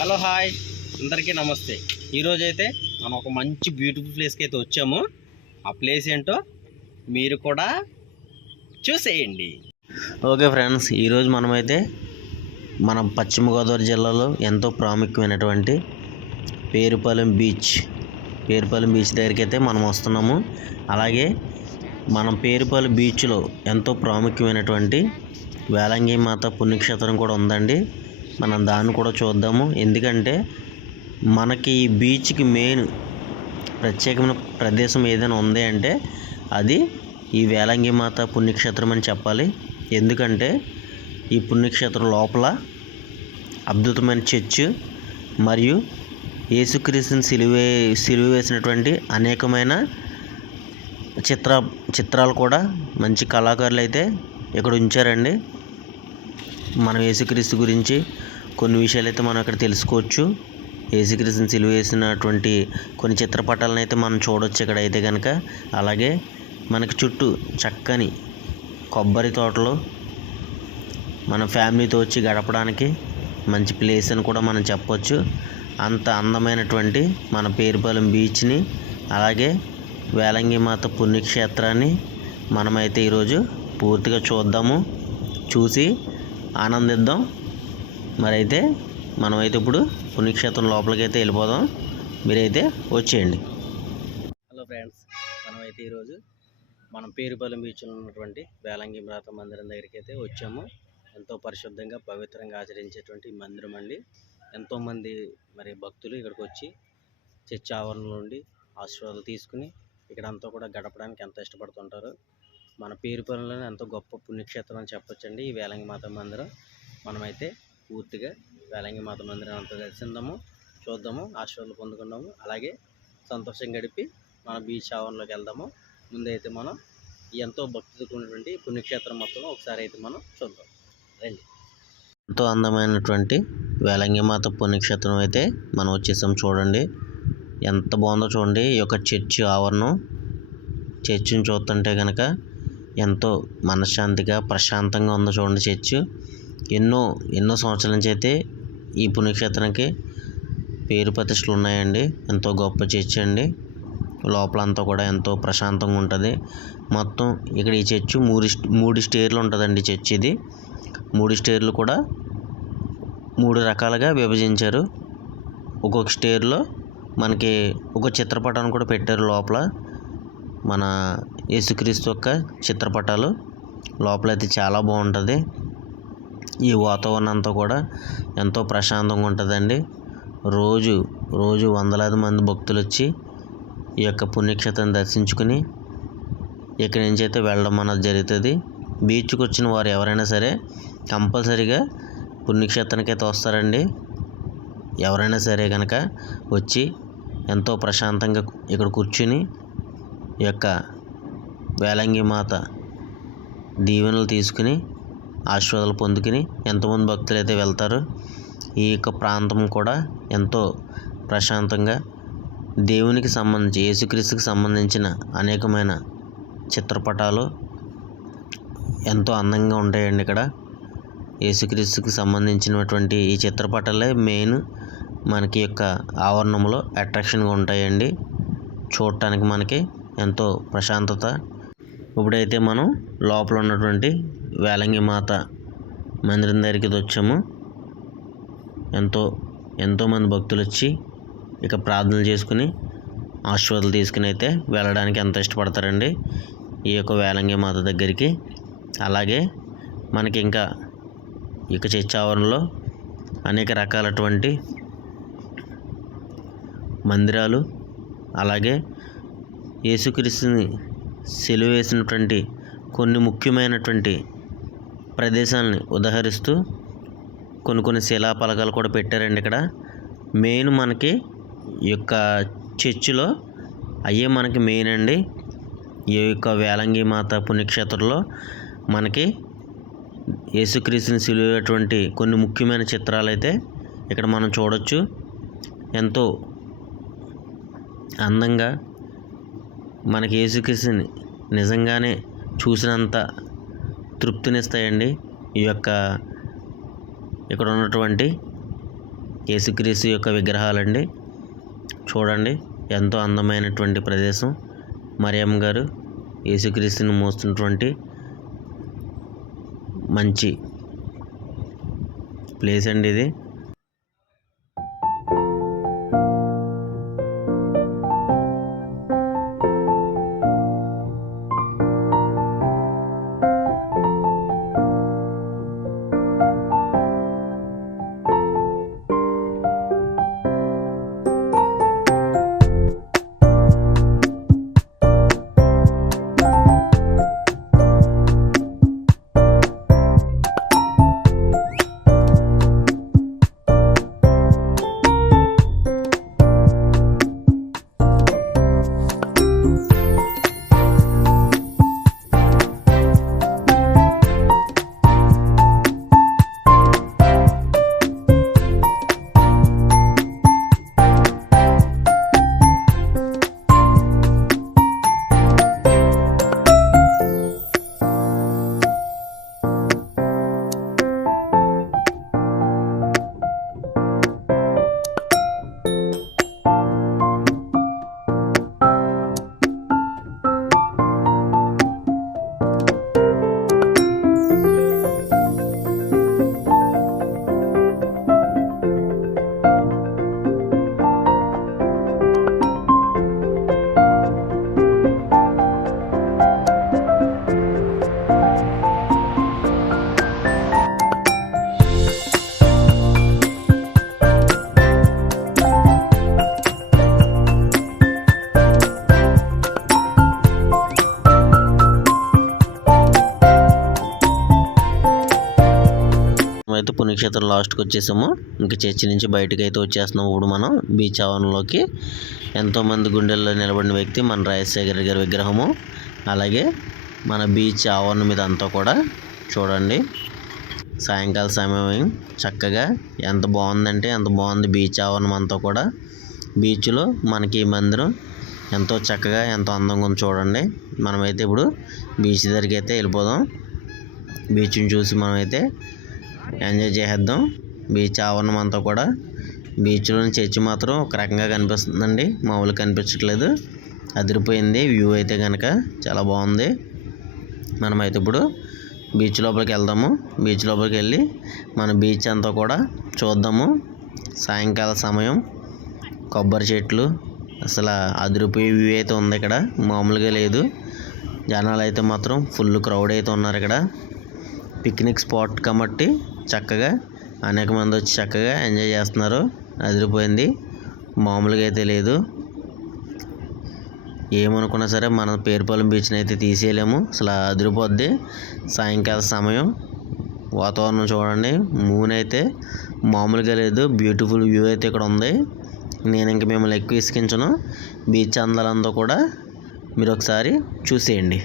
Hello hi అందరికీ నమస్తే. ఈరోజైతే మనం ఒక మంచి బ్యూటిఫుల్ ప్లేస్కి అయితే వచ్చాము. ఆ ప్లేస్ ఏంటో మీరు కూడా చూసేయండి. ఓకే ఫ్రెండ్స్, ఈరోజు మనమైతే మన పశ్చిమ గోదావరి జిల్లాలో ఎంతో ప్రాముఖ్యమైనటువంటి పేరుపాలెం బీచ్ దగ్గరికి అయితే మనం వస్తున్నాము. అలాగే మనం పేరుపాలెం బీచ్లో ఎంతో ప్రాముఖ్యమైనటువంటి వేలంగి మాత పుణ్యక్షేత్రం కూడా ఉందండి. మనం దాన్ని కూడా చూద్దాము. ఎందుకంటే మనకి ఈ బీచ్కి మెయిన్ ప్రత్యేకమైన ప్రదేశం ఏదైనా ఉంది అంటే అది ఈ వేలంగి మాత పుణ్యక్షేత్రం అని చెప్పాలి. ఎందుకంటే ఈ పుణ్యక్షేత్రం లోపల అద్భుతమైన చర్చ్ మరియు యేసుక్రీస్తుని సిలువ వేసినటువంటి అనేకమైన చిత్రాలు కూడా మంచి కళాకారులు అయితే ఇక్కడ ఉంచారండి. మనం యేసుక్రీస్తు గురించి కొన్ని విషయాలు అయితే మనం ఇక్కడ తెలుసుకోవచ్చు. యేసుక్రీస్తుని సిలువ వేసినటువంటి కొన్ని చిత్రపటాలను అయితే మనం చూడవచ్చు ఇక్కడ అయితే కనుక. అలాగే మనకి చుట్టూ చక్కని కొబ్బరి తోటలు మన ఫ్యామిలీతో వచ్చి గడపడానికి మంచి ప్లేస్ అని కూడా మనం చెప్పవచ్చు. అంత అందమైనటువంటి మన పేరుపాలెం బీచ్ని అలాగే వేలంగి మాత పుణ్యక్షేత్రాన్ని మనమైతే ఈరోజు పూర్తిగా చూద్దాము, చూసి ఆనందిద్దాం. మరైతే మనమైతే ఇప్పుడు పుణ్యక్షేత్రం లోపలికి అయితే వెళ్ళిపోదాం. మీరైతే వచ్చేయండి. హలో ఫ్రెండ్స్, మనమైతే ఈరోజు మనం పేరుపాలెం బీచ్లో ఉన్నటువంటి వేలంగి మాత మందిరం దగ్గరికి అయితే వచ్చాము. ఎంతో పరిశుద్ధంగా పవిత్రంగా ఆచరించేటువంటి మందిరం అండి. ఎంతోమంది మరి భక్తులు ఇక్కడికి వచ్చి చర్చి ఆవరణలో నుండి ఆశీర్వాదాలు తీసుకుని ఇక్కడంతా కూడా గడపడానికి ఎంతో ఇష్టపడుతుంటారు. మన పేరుపాలెంలోనే ఎంతో గొప్ప పుణ్యక్షేత్రం అని చెప్పొచ్చండి ఈ వేలంగి మాత మందిరం. మనమైతే పూర్తిగా వేలంగి మాత మందిరం అంతా దర్శిద్దాము, చూద్దాము, ఆశీర్వాదాలు పొందుకుందాము. అలాగే సంతోషం గడిపి మన బీచ్ ఆవరణలోకి వెళ్దాము. ముందైతే మనం ఎంతో భక్తితో ఉన్నటువంటి పుణ్యక్షేత్రం మొత్తం ఒకసారి అయితే మనం చూద్దాం రండి. ఎంతో అందమైనటువంటి వేలంగి మాత పుణ్యక్షేత్రం అయితే మనం వచ్చేసాం. చూడండి ఎంత బాగుందో చూడండి. ఈ యొక్క చర్చి ఆవరణం, చర్చిని చూస్తుంటే కనుక ఎంతో మనశ్శాంతిగా ప్రశాంతంగా ఉందో చూడండి. చర్చ్ ఎన్నో సంవత్సరాల నుంచి అయితే ఈ పుణ్యక్షేత్రానికి పేరు ప్రతిష్టలు ఉన్నాయండి. ఎంతో గొప్ప చర్చ్ అండి. లోపలంతా కూడా ఎంతో ప్రశాంతంగా ఉంటుంది. మొత్తం ఇక్కడ ఈ చర్చ్ మూడు స్టేర్లు ఉంటుందండి. చర్చ్ ఇది 3 స్టేర్లు కూడా 3 రకాలుగా విభజించారు. ఒక్కొక్క స్టేర్లో మనకి ఒక చిత్రపటాన్ని కూడా పెట్టారు. లోపల మన యేసుక్రీస్తు యొక్క చిత్రపటాలు లోపలైతే చాలా బాగుంటుంది. ఈ వాతావరణం అంతా కూడా ఎంతో ప్రశాంతంగా ఉంటుందండి. రోజు వందలాది మంది భక్తులు వచ్చి ఈ యొక్క పుణ్యక్షేత్రాన్ని దర్శించుకుని ఇక్కడి నుంచి అయితే వెళ్ళడం అన్నది జరుగుతుంది. బీచ్కి వచ్చిన వారు ఎవరైనా సరే కంపల్సరీగా పుణ్యక్షేత్రానికి అయితే వస్తారండి. ఎవరైనా సరే కనుక వచ్చి ఎంతో ప్రశాంతంగా ఇక్కడ కూర్చుని ఈ యొక్క వేలంగి మాత దీవెనలు తీసుకుని ఆశీర్వాదాలు పొందుకుని ఎంతోమంది భక్తులు అయితే వెళ్తారు. ఈ యొక్క ప్రాంతం కూడా ఎంతో ప్రశాంతంగా దేవునికి సంబంధించి యేసుక్రీస్తుకి సంబంధించిన అనేకమైన చిత్రపటాలు ఎంతో అందంగా ఉంటాయండి. ఇక్కడ యేసుక్రీస్తుకి సంబంధించినటువంటి ఈ చిత్రపటాలే మెయిన్ మనకి యొక్క ఆవరణంలో అట్రాక్షన్గా ఉంటాయండి. చూడటానికి మనకి ఎంతో ప్రశాంతత. ఇప్పుడైతే మనం లోపల ఉన్నటువంటి వేలంగి మాత మందిరం దగ్గరికి వచ్చాము. ఎంతోమంది భక్తులు వచ్చి ఇక ప్రార్థనలు చేసుకుని ఆశీర్వాదాలు తీసుకుని అయితే వెళ్ళడానికి ఎంతో ఇష్టపడతారండి ఈ యొక్క వేలంగి మాత దగ్గరికి. అలాగే మనకి ఇంకా ఇక చర్చ్ ఆవరణలో అనేక రకాలటువంటి మందిరాలు, అలాగే యేసుక్రీస్తుని సిలువ వేసినటువంటి కొన్ని ముఖ్యమైనటువంటి ప్రదేశాలని ఉదహరిస్తూ కొన్ని శిలాఫలకాలు కూడా పెట్టారండి. ఇక్కడ మెయిన్ మనకి ఈ యొక్క చర్చిలో అయ్యే మనకి మెయిన్ అండి. ఈ యొక్క వేలంగి మాత పుణ్యక్షేత్రంలో మనకి యేసుక్రీస్తుని సిలువేటువంటి కొన్ని ముఖ్యమైన చిత్రాలు అయితే ఇక్కడ మనం చూడవచ్చు. ఎంతో అందంగా మనకి యేసుక్రీస్తుని నిజంగానే చూసినంత తృప్తినిస్తాయండి ఈ యొక్క ఇక్కడ ఉన్నటువంటి యేసుక్రీస్తు యొక్క విగ్రహాలండి. చూడండి ఎంతో అందమైనటువంటి ప్రదేశం. మరియమ్మ గారు యేసుక్రీస్తుని మోస్తున్నటువంటి మంచి ప్లేస్ అండి ఇది. అయితే పుణ్యక్షేత్రం లాస్ట్కి వచ్చేసాము. ఇంక చర్చి నుంచి బయటకు అయితే వచ్చేస్తున్నాం. ఇప్పుడు మనం బీచ్ ఆవరణలోకి. ఎంతోమంది గుండెల్లో నిలబడిన వ్యక్తి మన రాజశేఖర్ గారి విగ్రహము. అలాగే మన బీచ్ ఆవరణ మీద అంతా కూడా చూడండి. సాయంకాల సమయం చక్కగా ఎంత బాగుందంటే ఎంత బాగుంది బీచ్ ఆవరణం అంతా కూడా. బీచ్లో మనకి ఈ మందిరం ఎంతో చక్కగా ఎంతో అందంగా ఉంది చూడండి. మనమైతే ఇప్పుడు బీచ్ దగ్గరికి అయితే వెళ్ళిపోదాం. బీచ్ని చూసి మనమైతే ఎంజాయ్ చేసేద్దాం. బీచ్ ఆవరణం అంతా కూడా. బీచ్లోని చర్చి మాత్రం ఒక రకంగా కనిపిస్తుందండి, మామూలుగా కనిపించట్లేదు. అదిరిపోయింది వ్యూ అయితే కనుక చాలా బాగుంది. మనమైతే ఇప్పుడు బీచ్ లోపలికి వెళ్దాము. బీచ్ లోపలికి వెళ్ళి మన బీచ్ అంతా కూడా చూద్దాము. సాయంకాల సమయం కొబ్బరి చెట్లు అసలు అదిరిపోయే వ్యూ అయితే ఉంది ఇక్కడ, మామూలుగా లేదు. జనాలు అయితే మాత్రం ఫుల్ క్రౌడ్ అయితే ఉన్నారు ఇక్కడ. పిక్నిక్ స్పాట్ కాబట్టి చక్కగా అనేక మంది వచ్చి చక్కగా ఎంజాయ్ చేస్తున్నారు. అదిరిపోయింది, మామూలుగా అయితే లేదు. ఏమనుకున్నా సరే మన పేరుపాలెం బీచ్ని అయితే తీసేయలేము, అసలు అదిరిపోద్ది. సాయంకాల సమయం వాతావరణం చూడండి, మూన్ అయితే మామూలుగా లేదు. బ్యూటిఫుల్ వ్యూ అయితే ఇక్కడ ఉంది. నేను ఇంక మిమ్మల్ని ఎక్కువ ఇసుకించను. బీచ్ అందాలంతా కూడా మీరు ఒకసారి చూసేయండి.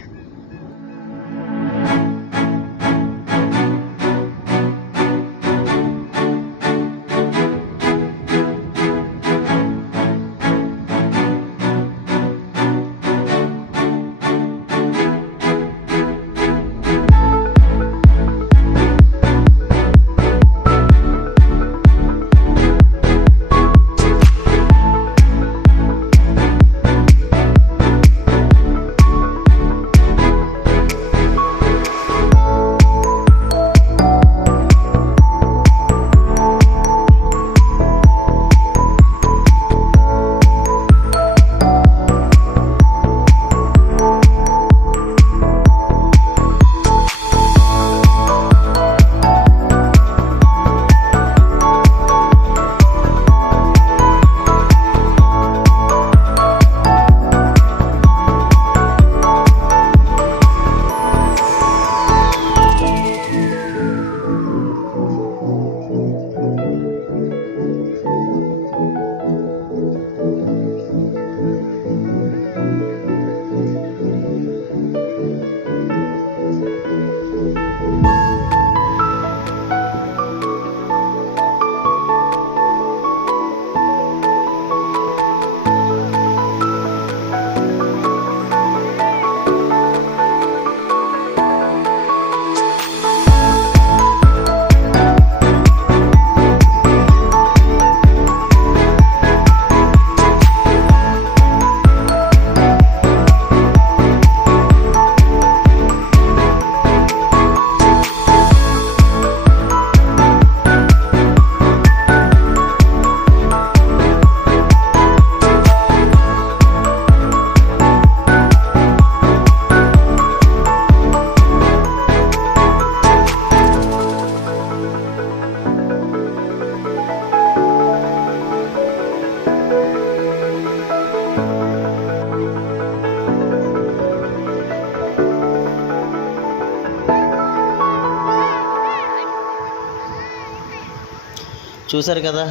చూశారు కదా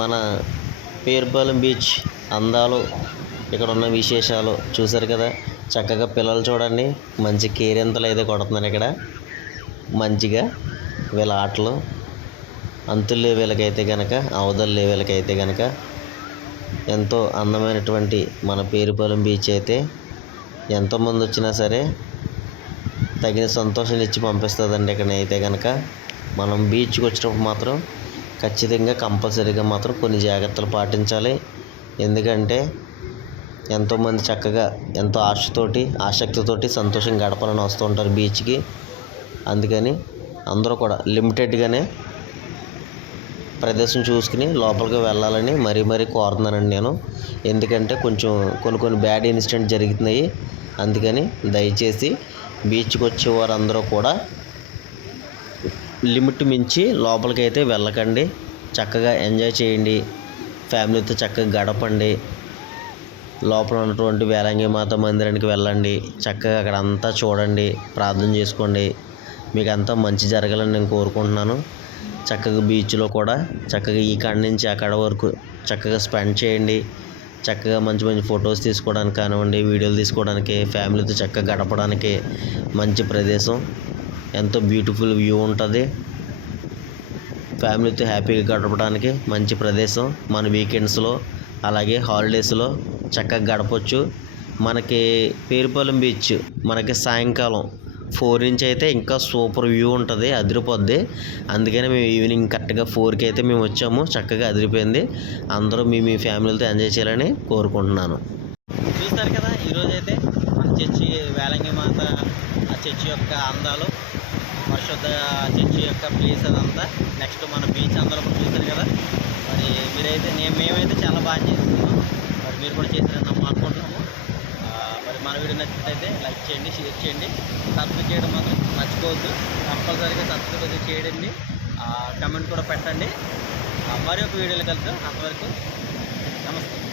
మన పేరుపాలెం బీచ్ అందాలు, ఇక్కడ ఉన్న విశేషాలు చూశారు కదా. చక్కగా పిల్లలు చూడండి మంచి కేరింతలు అయితే కొడుతున్నారు ఇక్కడ. మంచిగా వీళ్ళ ఆటలు అంతులే వీళ్ళకైతే కనుక, అవధుల్లే వీళ్ళకైతే కనుక. ఎంతో అందమైనటువంటి మన పేరుపాలెం బీచ్ అయితే ఎంతోమంది వచ్చినా సరే తగిన సంతోషం ఇచ్చి పంపిస్తుందండి. ఇక్కడ అయితే కనుక మనం బీచ్కి వచ్చినప్పుడు మాత్రం ఖచ్చితంగా కంపల్సరీగా మాత్రం కొన్ని జాగ్రత్తలు పాటించాలి. ఎందుకంటే ఎంతోమంది చక్కగా ఎంతో ఆసక్తితోటి సంతోషం గడపాలని వస్తూ ఉంటారు బీచ్కి. అందుకని అందరూ కూడా లిమిటెడ్గానే ప్రదేశం చూసుకుని లోపలికి వెళ్ళాలని మరీ కోరుతున్నానండి నేను. ఎందుకంటే కొంచెం కొన్ని బ్యాడ్ ఇన్సిడెంట్ జరుగుతున్నాయి. అందుకని దయచేసి బీచ్కి వచ్చే వారందరూ కూడా లిమిట్ మించి లోపలికి అయితే వెళ్ళకండి. చక్కగా ఎంజాయ్ చేయండి, ఫ్యామిలీతో చక్కగా గడపండి. లోపల ఉన్నటువంటి వేలంగి మాత మందిరానికి వెళ్ళండి, చక్కగా అక్కడ అంతా చూడండి, ప్రార్థన చేసుకోండి. మీకు అంతా మంచి జరగాలని నేను కోరుకుంటున్నాను. చక్కగా బీచ్లో కూడా చక్కగా ఈ కాడ నుంచి అక్కడ వరకు చక్కగా స్పెండ్ చేయండి. చక్కగా మంచి ఫొటోస్ తీసుకోవడానికి కానివ్వండి, వీడియోలు తీసుకోవడానికి, ఫ్యామిలీతో చక్కగా గడపడానికి మంచి ప్రదేశం. ఎంతో బ్యూటిఫుల్ వ్యూ ఉంటుంది. ఫ్యామిలీతో హ్యాపీగా గడపడానికి మంచి ప్రదేశం. మన వీకెండ్స్లో అలాగే హాలిడేస్లో చక్కగా గడపచ్చు. మనకి పేరుపాలెం బీచ్ మనకి సాయంకాలం 4 నుంచి అయితే ఇంకా సూపర్ వ్యూ ఉంటుంది, అదిరిపోద్ది. అందుకని మేము ఈవినింగ్ కరెక్ట్గా 4కి అయితే మేము వచ్చాము. చక్కగా అదిరిపోయింది. అందరూ మీ ఫ్యామిలీతో ఎంజాయ్ చేయాలని కోరుకుంటున్నాను. చూస్తారు కదా ఈరోజైతే మన చర్చి వేలంగి మాత ఆ చర్చి యొక్క అందాలు, పరిశుద్ధ చర్చి యొక్క ప్లేస్ అదంతా. నెక్స్ట్ మన బీచ్ అందరూ కూడా చూస్తారు కదా. మరి మేమైతే చాలా బాగా చేస్తున్నాం. మరి మీరు కూడా చేశారని అనుకుంటున్నాము. మరి మన వీడియో నచ్చినట్లయితే లైక్ చేయండి, షేర్ చేయండి, సబ్స్క్రైబ్ చేయడం మాత్రం మర్చిపోవద్దు. కంపల్సరీగా సబ్స్క్రైబ్ అయితే చేయండి, కమెంట్ కూడా పెట్టండి. మరి ఒక వీడియోలో కలుద్దాం. అంతవరకు నమస్తే.